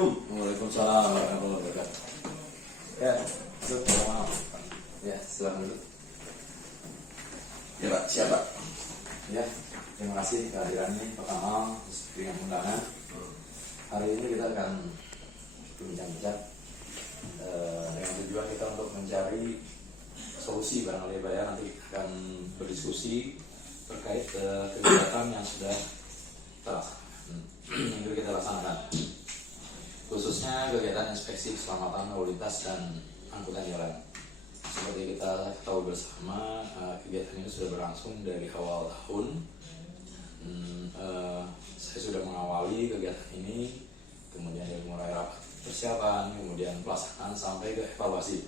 Assalamualaikum. Waalaikumsalam warahmatullahi wabarakatuh. Ya, duduk, maaf. Ya, silakan duduk. Ya Pak, siapa? Ya, terima kasih kehadirannya Pak Kamal dengan undangan. Hari ini kita akan bincang-bincang dengan tujuan kita untuk mencari solusi barangkali Pak ya. Nanti akan berdiskusi terkait kegiatan yang sudah kita laksanakan, khususnya kegiatan inspeksi keselamatan lalu lintas dan angkutan jalan. Seperti kita tahu bersama, kegiatan ini sudah berlangsung dari awal tahun. Saya sudah mengawali kegiatan ini, kemudian dari mulai rapat persiapan, kemudian pelaksanaan sampai ke evaluasi.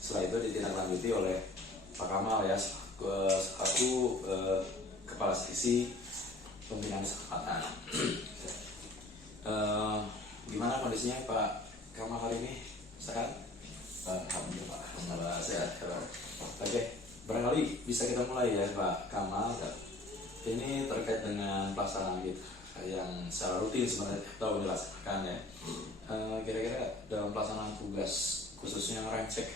Setelah itu ditindaklanjuti oleh Pak Kamal ya, selaku Kepala Seksi Pembinaan Keselamatan. Gimana kondisinya Pak Kamal hari ini? Sehat? Alhamdulillah sehat. Oke, barangkali bisa kita mulai ya Pak Kamal. Ini terkait dengan pelaksanaan kita yang secara rutin sebenarnya tahun dilaksanakan ya. Kira-kira dalam pelaksanaan tugas khususnya rem cek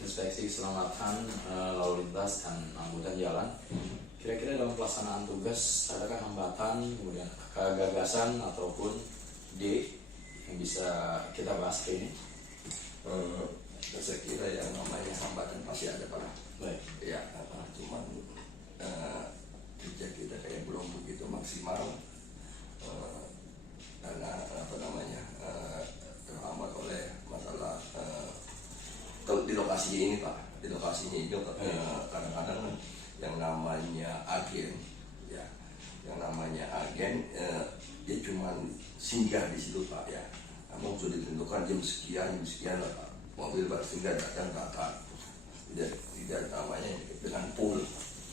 inspeksi keselamatan lalu lintas dan angkutan jalan, kira-kira dalam pelaksanaan tugas adakah hambatan, kemudian kegagasan ataupun yang bisa kita bahas hari ini? Saya kira yang namanya hambatan pasti ada Pak. Baik. Ya, cuman kerja kita kayak belum begitu maksimal karena terhambat oleh masalah di lokasi ini Pak. Di lokasinya itu kadang-kadang yang namanya agen, ya, dia cuma singgah di situ Pak ya. Namun sudah ditentukan jam sekian lah Pak. Mobil baru singgah datang tidak namanya dengan pool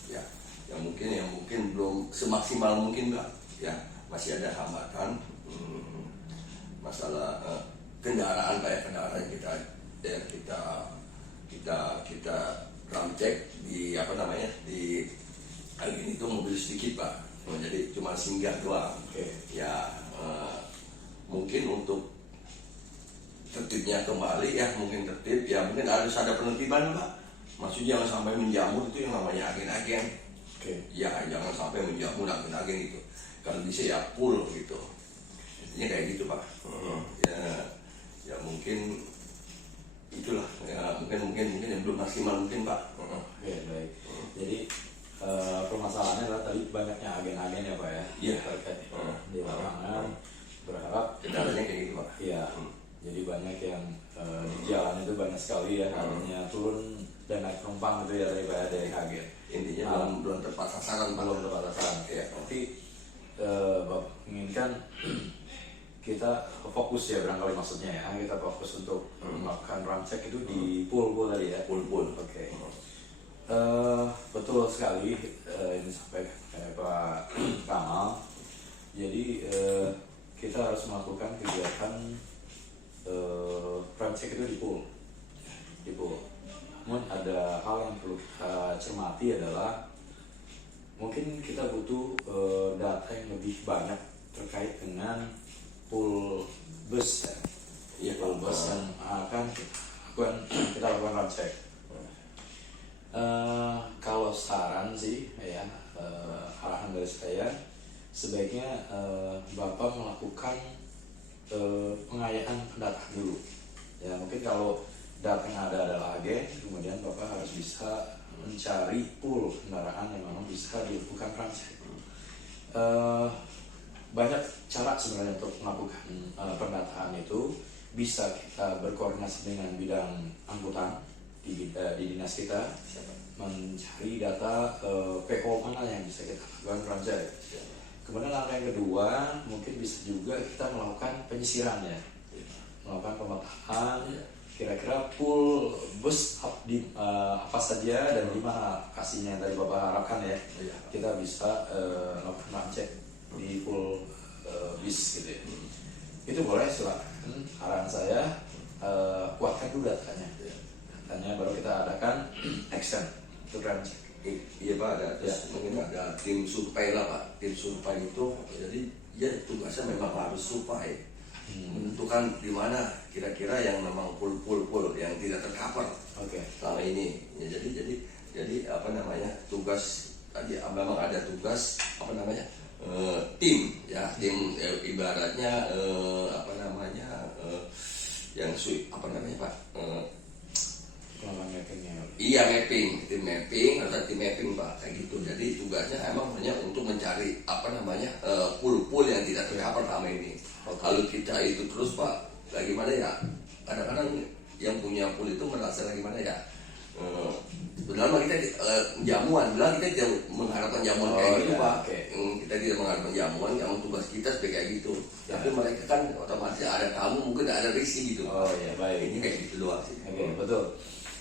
ya. Yang mungkin belum semaksimal mungkin Pak ya. Masih ada hambatan masalah kendaraan Pak ya, kendaraan kita ram cek di di ini itu mobil sedikit Pak. Jadi cuma singgah doang. Ya mungkin untuk tertibnya kembali ya, mungkin tertib ya, mungkin harus ada penertiban Pak. Maksudnya jangan sampai menjamur, itu yang namanya agen-agen. Ya jangan sampai menjamur agen-agen itu. Kalau bisa ya full gitu. Intinya kayak gitu Pak. Ya mungkin itulah ya, mungkin yang belum maksimal mungkin Pak. Oke, baik. Jadi permasalahannya adalah tadi banyaknya agen-agen ya Pak ya. Iya. Terkait di lapangan. Berharap kendalanya kayak gitu Pak. Iya. Jadi banyak yang di jalan itu banyak sekali ya, artinya turun dan naik penumpang itu ya daripada dari agen. Intinya belum tepat sasaran Pak. Belum tepat sasaran. Ya. Nanti Bapak inginkan kita fokus ya barangkali maksudnya ya, kita fokus untuk melakukan ram cek itu di pool tadi ya. Pool. Oke. Betul sekali ini sampai Pak Kamal. Jadi kita harus melakukan kegiatan ram cek itu di pool. Namun ada hal yang perlu kita cermati adalah mungkin kita butuh data yang lebih banyak terkait dengan pool bus ya. Iya, pool bus yang akan kita lakukan ram cek. Kalau saran sih ya, arahan dari saya sebaiknya Bapak melakukan pengayaan pendataan dulu ya. Mungkin kalau data yang ada adalah agen, kemudian Bapak harus bisa mencari pool kendaraan yang memang bisa dilakukan ram cek. Banyak cara sebenarnya untuk melakukan pendataan itu. Bisa kita berkoordinasi dengan bidang angkutan di dinas kita, mencari data PO mana yang bisa kita lakukan ram cek. Kemudian langkah yang kedua, mungkin bisa juga kita melakukan penyisiran ya, melakukan pemetaan. Kira-kira pool bus apa saja dan di mana lokasinya yang tadi Bapak harapkan ya. Kita bisa melakukan ram cek di pool bis gitu ya. Itu boleh, silakan. Arahan saya kuatkan dulu datanya, baru kita adakan action untuk ram cek. Iya Pak, ada mungkin ada tim survei lah Pak. Tim survei itu jadi ya tugasnya memang harus survei menentukan di mana kira-kira yang memang full yang tidak tercover selama ini. Ya, jadi apa namanya, tugas tadi memang ada tugas apa namanya, tim ya, tim ibaratnya apa namanya, yang apa namanya Pak, iya tim mapping atau tim mapping Pak, kayak gitu. Jadi tugasnya emang hanya untuk mencari apa namanya, pool yang tidak tercover selama ini. Kalau kita itu terus Pak, bagaimana ya, kadang-kadang yang punya pool itu merasa bagaimana ya, benar kita jamuan, kita tidak mengharapkan jamuan kayak gitu Pak. Kita tidak mengharapkan jamuan, yang tugas kita sebagai kayak gitu. Tapi mereka kan otomatis ada tamu, mungkin ada risih gitu. Baik. Ini kayak gitu doang sih. Betul.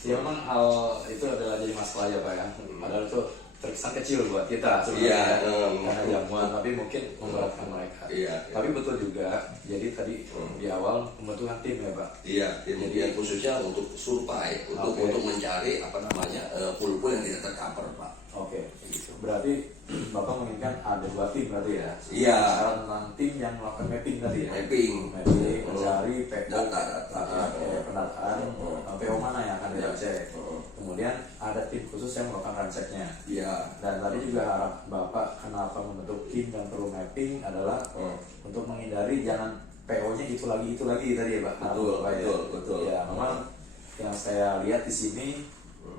Ya memang hal itu adalah jadi masalah ya Pak ya. Padahal itu terkesan kecil buat kita sebenarnya, karena jamuan, tapi mungkin memberatkan mereka. Tapi betul juga. Jadi tadi di awal pembentukan tim ya Pak. Iya, tim yang khususnya untuk survei, untuk mencari apa namanya, pool yang tidak tercover Pak. Gitu. Berarti Bapak menginginkan ada 2 tim berarti ya? Iya. Sekarang tentang tim yang melakukan mapping tadi ya? Mapping, mencari PO, data, pendataan, PO mana yang akan dirancang. Kemudian ada tim khusus yang melakukan rancaknya. Dan tadi juga harap Bapak kenapa membentuk tim dan perlu mapping adalah untuk menghindari jangan PO-nya itu lagi tadi ya Pak. Betul. Ya memang yang saya lihat di sini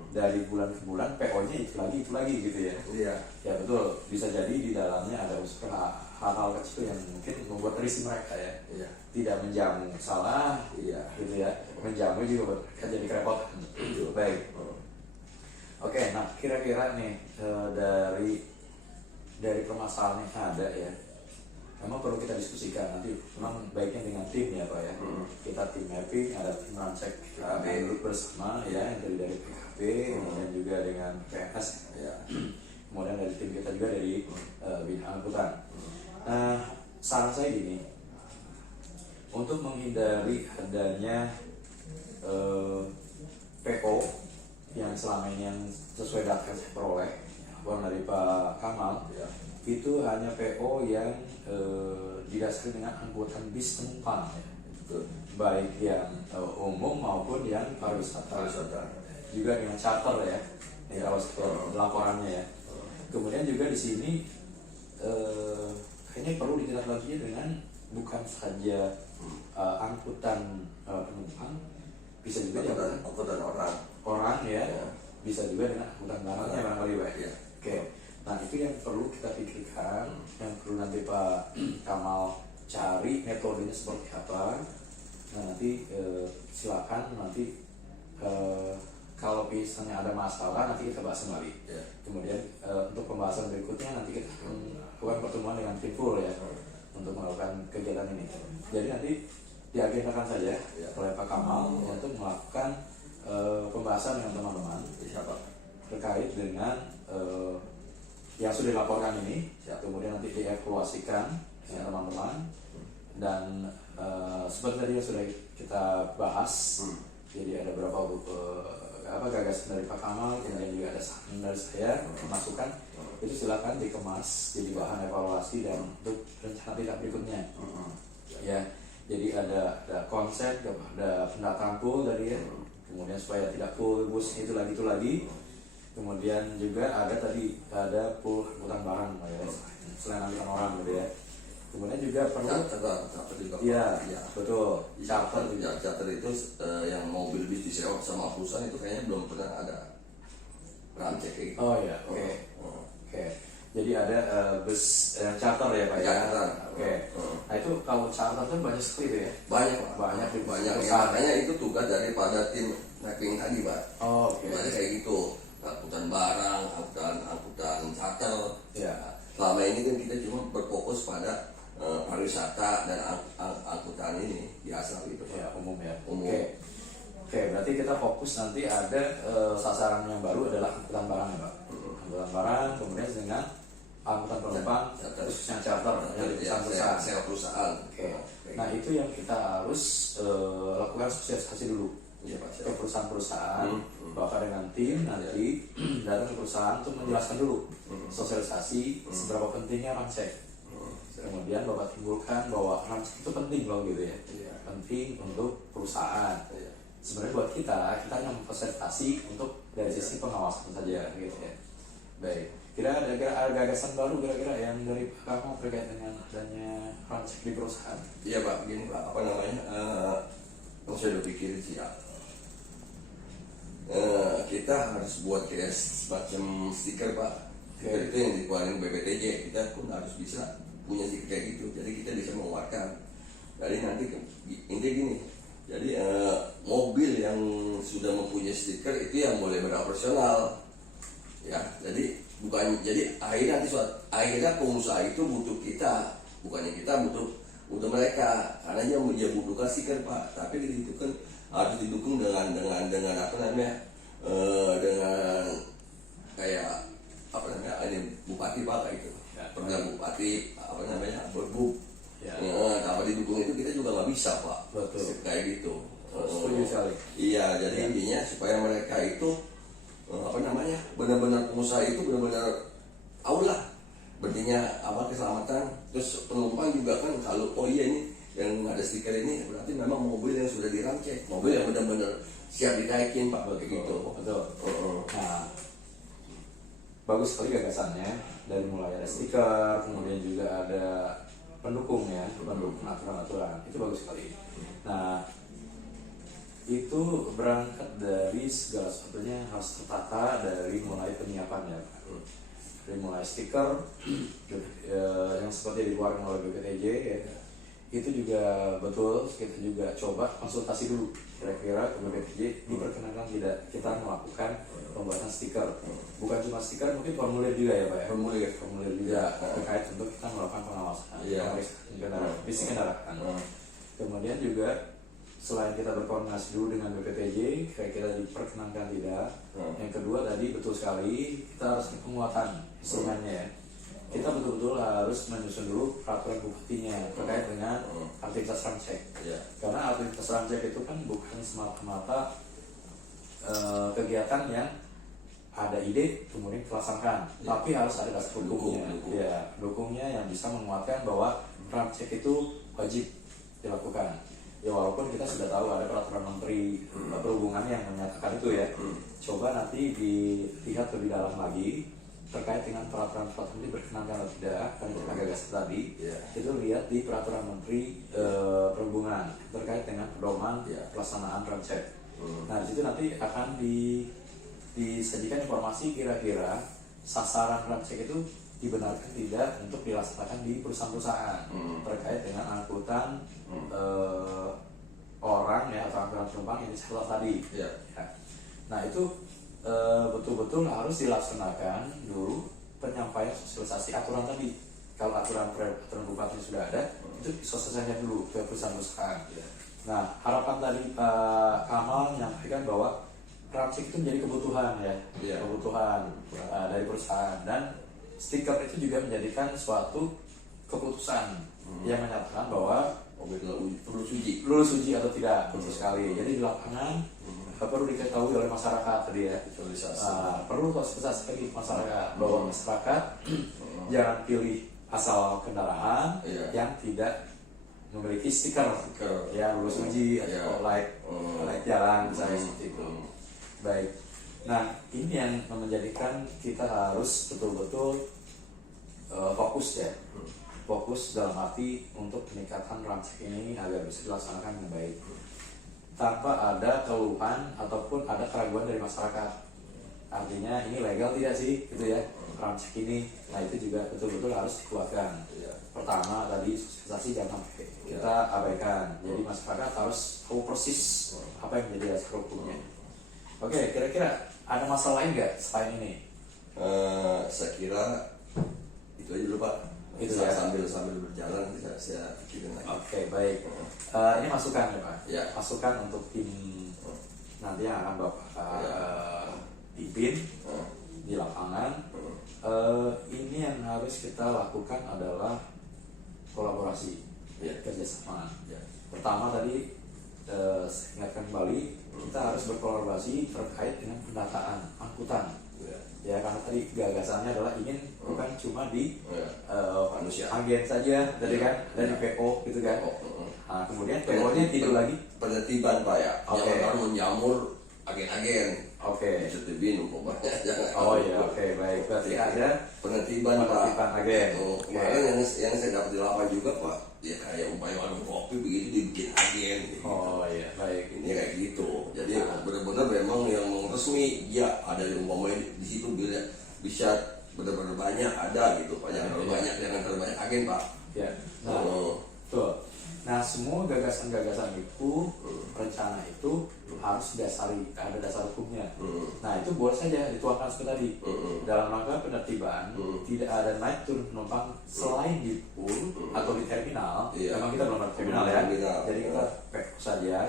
dari bulan ke bulan PO-nya itu lagi gitu ya. Ya betul, bisa jadi di dalamnya ada hal-hal kecil yang mungkin membuat risih mereka ya. Tidak menjamu salah, gitu ya. Menjamu juga buat mereka jadi kerepotan. Baik. Nah kira-kira nih dari permasalahan yang ada ya, memang perlu kita diskusikan nanti. Memang baiknya dengan tim ya Pak ya. Kita tim mapping, ada tim rancak duduk bersama ya, yang dari PKP, kemudian juga dengan PNS ya. Kemudian dari tim kita juga dari bidang angkutan. Saran saya gini, untuk menghindari adanya PO yang selama ini yang sesuai data yang saya peroleh dari Pak Kamal, itu hanya PO yang didasari dengan angkutan bis penumpang ya. Baik yang umum maupun yang pariwisata. Juga dengan charter ya, kalau laporannya ya. Kemudian juga di sini kayaknya perlu ditindaklanjuti dengan bukan saja angkutan penumpang, bisa juga dengan angkutan orang ya, bisa juga dengan angkutan barangnya barangkali Pak. Nah itu yang perlu kita pikirkan, yang perlu nanti Pak Kamal cari metodenya seperti apa. Nah nanti silakan nanti kalau misalnya ada masalah nanti kita bahas kembali. Kemudian untuk pembahasan berikutnya nanti kita akan lakukan pertemuan dengan tim full ya, untuk melakukan kegiatan ini. Jadi nanti diagendakan saja oleh Pak Kamal untuk melakukan pembahasan dengan teman-teman terkait dengan yang sudah dilaporkan ini. Kemudian nanti dievaluasikan dengan teman-teman. Dan seperti tadi yang sudah kita bahas, jadi ada beberapa gagasan dari Pak Kamal, kemudian juga ada saran dari saya, masukan itu silakan dikemas jadi bahan evaluasi dan untuk rencana tindak berikutnya. Ya, jadi ada konsep, ada pendataan pool dari ya, kemudian supaya tidak full bus itu lagi. Kemudian juga ada pool angkutan barang ya, selain angkutan orang gitu ya. Kemudian juga perlu betul charter itu yang mobil bis disewa sama perusahaan itu kayaknya belum pernah ada rancak kayak gitu. Jadi ada bus charter ya Pak ya. Nah itu kalau charter kan banyak sekali itu ya. Banyak. Ya, makanya itu tugas daripada tim mapping tadi Pak. Tugasnya kayak gitu, angkutan barang, angkutan charter. Selama ini kan kita cuma berfokus pada pariwisata dan angkutan ini biasa gitu ya, umum. Berarti kita fokus nanti ada sasaran yang baru adalah angkutan barang ya Pak. Angkutan barang, kemudian dengan angkutan penumpang khususnya charter yang perusahaan. Nah itu yang kita harus lakukan sosialisasi dulu ke perusahaan-perusahaan. Bapak dengan tim nanti datang ke perusahaan untuk menjelaskan dulu sosialisasi seberapa pentingnya rancak. kemudian Bapak timbulkan bahwa ramcek itu penting loh gitu ya, Iya. penting untuk perusahaan. Iya. Sebenarnya buat kita hanya memfasilitasi untuk dari sisi pengawasan saja gitu ya. Baik, kira-kira ada gagasan baru kira-kira yang dari Pak kamu terkait dengan adanya ramcek di perusahaan? Iya Pak, begini Pak, apa namanya? Yang saya udah pikirin sih ya. Kita harus buat kayak semacam stiker Pak. Stiker itu yang dikeluarin BPTJ, kita pun harus bisa punya stiker kayak gitu. Jadi kita bisa mengeluarkan. Jadi nanti intinya gini. Jadi mobil yang sudah mempunyai stiker itu yang boleh beroperasional. Ya, jadi akhirnya akhirnya pengusaha itu butuh kita, bukannya kita butuh mereka, karena dia butuhkan stiker Pak. Tapi itu kan harus didukung dengan apa namanya, dengan kayak apa namanya, ini bupati Pak kayak itu, pernah bupati apa namanya berbuk. Ya. Tanpa didukung itu kita juga nggak bisa Pak. Betul. Kayak gitu. Setuju sekali. Iya, jadi intinya supaya mereka itu apa namanya, benar-benar pengusaha itu benar-benar tahu lah pentingnya apa keselamatan. Terus penumpang juga kan kalau oh iya ini yang ada stiker ini berarti memang mobil yang sudah dirancang, mobil yang benar-benar siap dinaikin Pak, begitu. Betul. Nah, bagus sekali gagasannya, dari mulai ada stiker, kemudian juga ada pendukung ya, pendukung aturan-aturan, itu bagus sekali. Nah, itu berangkat dari segala sesuatunya harus tertata dari mulai penyiapannya Pak. Dari mulai stiker yang seperti dikeluarkan oleh BPTJ ya, itu juga betul, kita juga coba konsultasi dulu kira-kira ke BPTJ diperkenankan tidak kita melakukan pembuatan stiker. Bukan cuma stiker, mungkin formulir juga ya Pak ya, formulir juga terkait untuk kita melakukan pengawasan pemeriksaan fisik kendaraan. Kemudian juga selain kita berkoordinasi dulu dengan BPTJ kira-kira diperkenankan tidak. Yang kedua tadi betul sekali, kita harus penguatan instrumennya ya. Kita betul-betul harus menyusun dulu peraturan bupatinya terkait dengan aktivitas ramcek. Karena aktivitas ramcek itu kan bukan semata-mata kegiatan yang ada ide kemudian dilaksanakan, tapi harus ada dasar hukumnya. Ya, dukungnya yang bisa menguatkan bahwa ramcek itu wajib dilakukan. Ya walaupun kita sudah tahu ada peraturan Menteri Perhubungan yang menyatakan itu ya. Coba nanti dilihat lebih dalam lagi terkait dengan peraturan-peraturan ini berkenankan atau tidak, kan kita gagasan tadi. Itu lihat di peraturan Menteri Perhubungan terkait dengan pedoman pelaksanaan ramcek. Nah di situ nanti akan disajikan informasi kira-kira sasaran ramcek itu dibenarkan tidak untuk dilaksanakan di perusahaan-perusahaan terkait dengan angkutan orang ya atau angkutan penumpang yang disebut tadi. Ya. Nah itu betul-betul harus dilaksanakan dulu penyampaian sosialisasi aturan tadi. Kalau aturan bupati sudah ada, itu disosialisasikan dulu ke perusahaan-perusahaan. Nah harapan tadi Pak Kamal menyampaikan bahwa ramcek itu menjadi kebutuhan ya, kebutuhan dari perusahaan, dan stiker itu juga menjadikan suatu keputusan yang menyatakan bahwa mobil lulus uji atau tidak, betul sekali. Jadi di lapangan perlu diketahui oleh masyarakat tadi ya, perlu sosialisasi bagi masyarakat bahwa masyarakat jangan pilih asal kendaraan yang tidak memiliki stiker ya lulus uji atau light jalan misalnya seperti itu. Baik. Nah ini yang menjadikan kita harus betul-betul fokus ya, fokus dalam arti untuk peningkatan ramcek ini agar bisa dilaksanakan dengan baik tanpa ada keluhan ataupun ada keraguan dari masyarakat. Artinya ini legal tidak sih gitu ya ramcek ini. Nah itu juga betul-betul harus dikuatkan. Pertama tadi sosialisasi jangan sampai kita abaikan. Jadi masyarakat harus tahu persis apa yang menjadi dasar hukumnya. Oke, kira-kira ada masalah lain nggak selain ini? Saya kira itu aja dulu Pak. Itu ya. Sambil berjalan saya pikirin lagi. Oke, baik. Ini masukan ya Pak. Masukan untuk tim nanti yang akan Bapak pimpin di lapangan. Ini yang harus kita lakukan adalah kolaborasi, kerjasama. Pertama tadi saya ingatkan kembali, kita harus berkolaborasi terkait dengan pendataan angkutan. Ya karena tadi gagasannya adalah ingin bukan cuma di manusia. agen saja tadi kan, dari PO gitu kan. Nah, kemudian PO-nya itu lagi penertiban Pak ya. Oke. Jangan menjamur agen-agen. Oke. Ditertibin umpamanya. Jangan. Oh iya, oke, baik. Berarti ada penertiban Pak. agen. Kemarin yang saya dapat di lapangan juga Pak, ya kayak umpamanya warung kopi begitu dibikin agen. Gitu. Oh iya, baik. Ini kayak gitu. Jadi benar-benar memang yang resmi ya ada yang umpamanya di situ bisa benar-benar banyak ada gitu Pak. Jangan terlalu banyak, jangan terlalu banyak agen Pak. Ya. Nah, betul. Nah, semua gagasan-gagasan itu, rencana itu harus ada dasar hukumnya. Nah, itu boleh saja dituangkan seperti tadi. Dalam rangka penertiban, tidak ada naik turun penumpang selain di pool atau di terminal. Memang kita belum ada terminal ya. Jadi kita PO saja.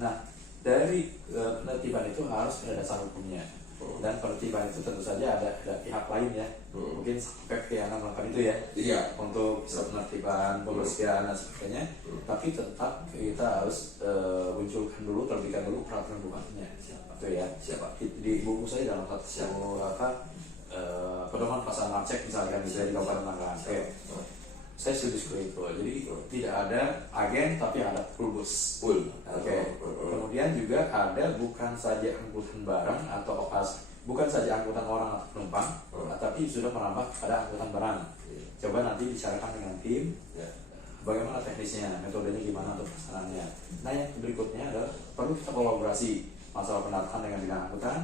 Nah, dari penertiban itu harus ada dasar hukumnya. Dan penertiban itu tentu saja ada pihak lain ya, mungkin PP yang akan melakukan itu ya, untuk penertiban, pembersihan dan sebagainya. Tapi tetap kita harus munculkan dulu, terbitkan dulu peraturan bukannya, itu ya. Di buku saya dalam satu pedoman pelaksanaan cek misalkan di Kabupaten Tangerang. Saya setuju seperti itu. Jadi tidak ada agen tapi ada pool bus. Kemudian juga ada bukan saja angkutan barang atau bukan saja angkutan orang atau penumpang, tapi sudah merambah pada angkutan barang. Coba nanti bicarakan dengan tim, bagaimana teknisnya, metodenya gimana untuk pelaksanaannya. Nah, yang berikutnya adalah perlu kita kolaborasi masalah pendataan dengan bidang angkutan.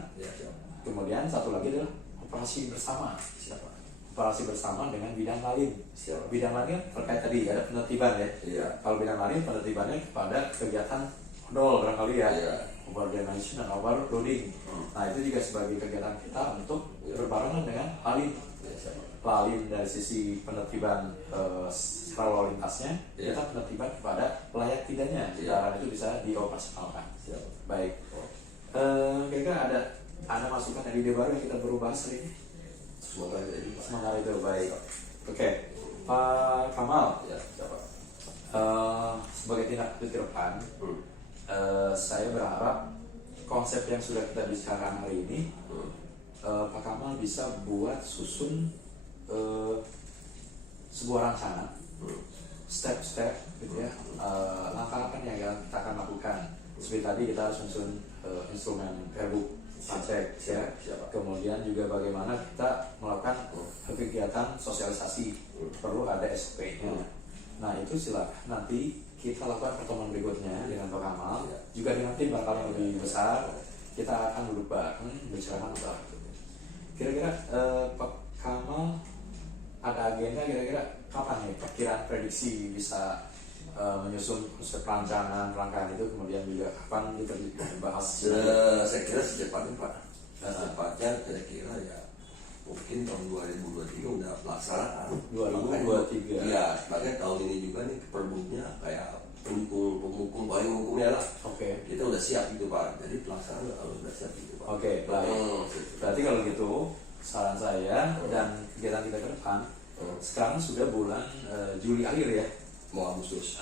Kemudian satu lagi adalah operasi bersama. Operasi bersama dengan bidang lain. Bidang lain terkait tadi ada penertiban ya. Kalau bidang lain penertibannya kepada kegiatan odol barangkali ya, overdimension dan overloading. Nah, itu juga sebagai kegiatan kita untuk berbarengan dengan halim. Halim dari sisi penertiban secara lalu lintasnya, kita penertiban kepada layak tidaknya kendaraan itu bisa dioperasionalkan. Baik. Kira-kira ada masukan dari ide baru yang kita baru bahas hari ini? Semoga itu baik. Oke, Pak Kamal. Sebagai tindak lanjut ke depan, saya berharap konsep yang sudah kita bicarakan hari ini, Pak Kamal bisa buat susun sebuah rencana, step-step, gitu ya, langkah apa yang kita akan lakukan. Seperti tadi kita harus susun instrumen Perbu. Cek ya. Kemudian juga bagaimana kita melakukan kegiatan sosialisasi, perlu ada SOP-nya. Nah, itu silakan nanti kita lakukan pertemuan berikutnya dengan Pak Kamal, juga dengan tim bakal yang lebih besar. Kita akan duduk bareng bicarakan soal itu. Kira-kira Pak Kamal ada agenda kira-kira kapan nih perkiraan prediksi bisa menyusun konsep rancangan rangkaian itu, kemudian juga kapan kita dibahas? Saya kira secepatnya Pak. Secepatnya kira-kira ya mungkin tahun 2023 udah pelaksanaan. 2023. Iya, makanya tahun ini juga nih perbuknya kayak pemukul payung hukumnya lah. Kita udah siap itu Pak. Jadi pelaksanaan harus udah siap itu Pak. Baik. Berarti kalau gitu saran saya dan kegiatan kita ke depan, sekarang sudah bulan Juli akhir ya. Mau Agustus,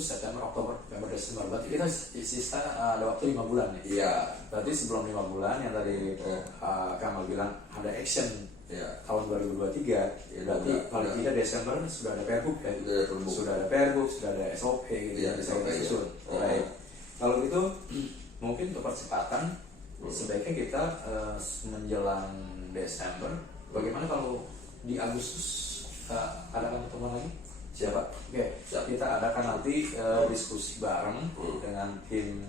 September, Oktober, November, Desember. Berarti kita sisa ada waktu 5 bulan ya. Iya. Berarti sebelum 5 bulan yang tadi Kamal bilang ada action tahun 2023. Berarti paling tidak Desember sudah ada Pergub ya. Sudah ada Pergub, sudah ada SOP gitu yang bisa kita susun. Baik. Kalau gitu mungkin untuk percepatan sebaiknya kita menjelang Desember. Bagaimana kalau di Agustus ada pertemuan lagi? Siapa? Kita adakan nanti diskusi bareng dengan tim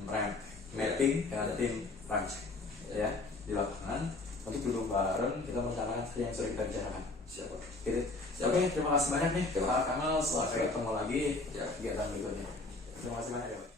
mapping dan tim rancang ya di lapangan untuk duduk bareng kita merencanakan yang sudah kita bicarakan. Oke, terima kasih banyak nih Pak Kamal. Setelah ketemu lagi kegiatan berikutnya. Terima kasih banyak ya Pak.